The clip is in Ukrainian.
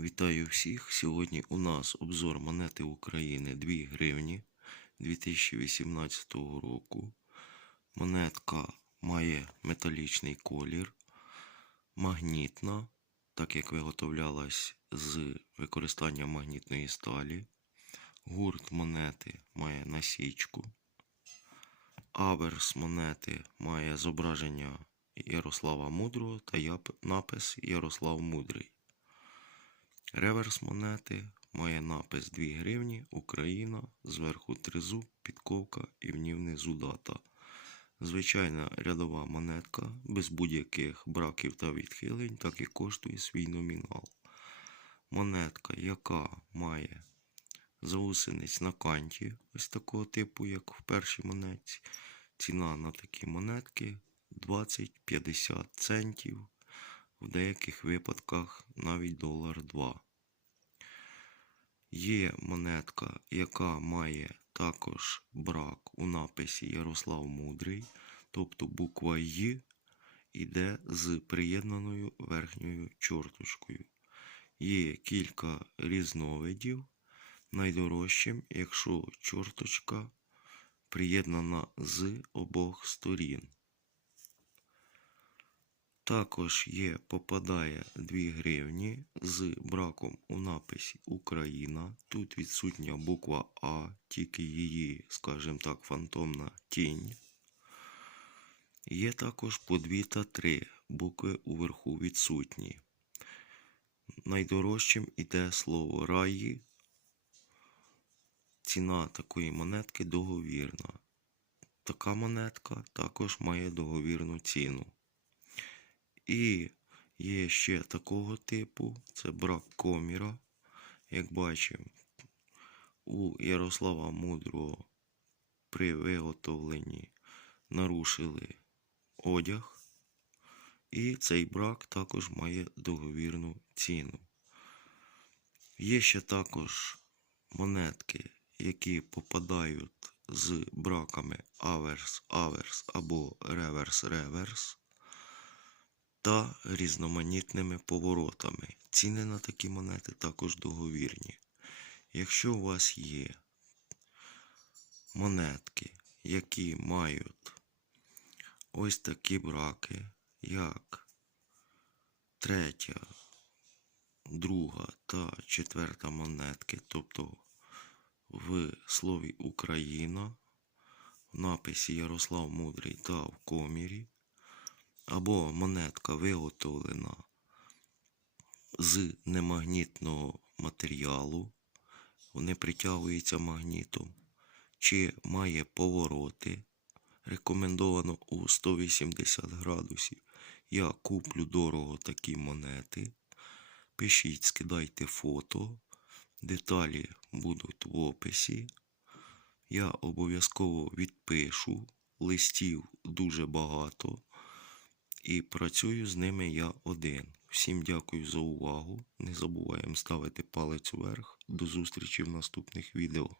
Вітаю всіх! Сьогодні у нас обзор монети України 2 гривні 2018 року. Монетка має металічний колір, магнітна, так як виготовлялась з використанням магнітної сталі. Гурт монети має насічку. Аверс монети має зображення Ярослава Мудрого та напис Ярослав Мудрий. Реверс монети має напис 2 гривні, Україна, зверху тризуб, підковка і внизу дата. Звичайна рядова монетка без будь-яких браків та відхилень, так і коштує свій номінал. Монетка, яка має заусениць на канті, ось такого типу, як в першій монетці. Ціна на такі монетки 20-50 центів, в деяких випадках навіть долар 2. Є монетка, яка має також брак у написі Ярослав Мудрий, тобто буква Й іде з приєднаною верхньою чорточкою. Є кілька різновидів. Найдорожчим, якщо чорточка приєднана з обох сторін. Також є попадає 2 гривні з браком у написі Україна. Тут відсутня буква А, тільки її, скажімо так, фантомна тінь. Є також по 2 та 3 букви уверху відсутні. Найдорожчим іде слово раї. Ціна такої монетки договірна. Така монетка також має договірну ціну. І є ще такого типу, це брак коміра. Як бачимо, у Ярослава Мудрого при виготовленні нарушили одяг. І цей брак також має договірну ціну. Є ще також монетки, які попадають з браками аверс, аверс або реверс, реверс та різноманітними поворотами. Ціни на такі монети також договірні. Якщо у вас є монетки, які мають ось такі браки, як третя, друга та четверта монетки, тобто в слові Україна, в написі Ярослав Мудрий та в комірі, або монетка виготовлена з немагнітного матеріалу, вони притягуються магнітом, чи має повороти, рекомендовано у 180 градусів. Я куплю дорого такі монети. Пишіть, скидайте фото, деталі будуть в описі. Я обов'язково відпишу, листів дуже багато. І працюю з ними я один. Всім дякую за увагу. Не забуваємо ставити палець вверх. До зустрічі в наступних відео.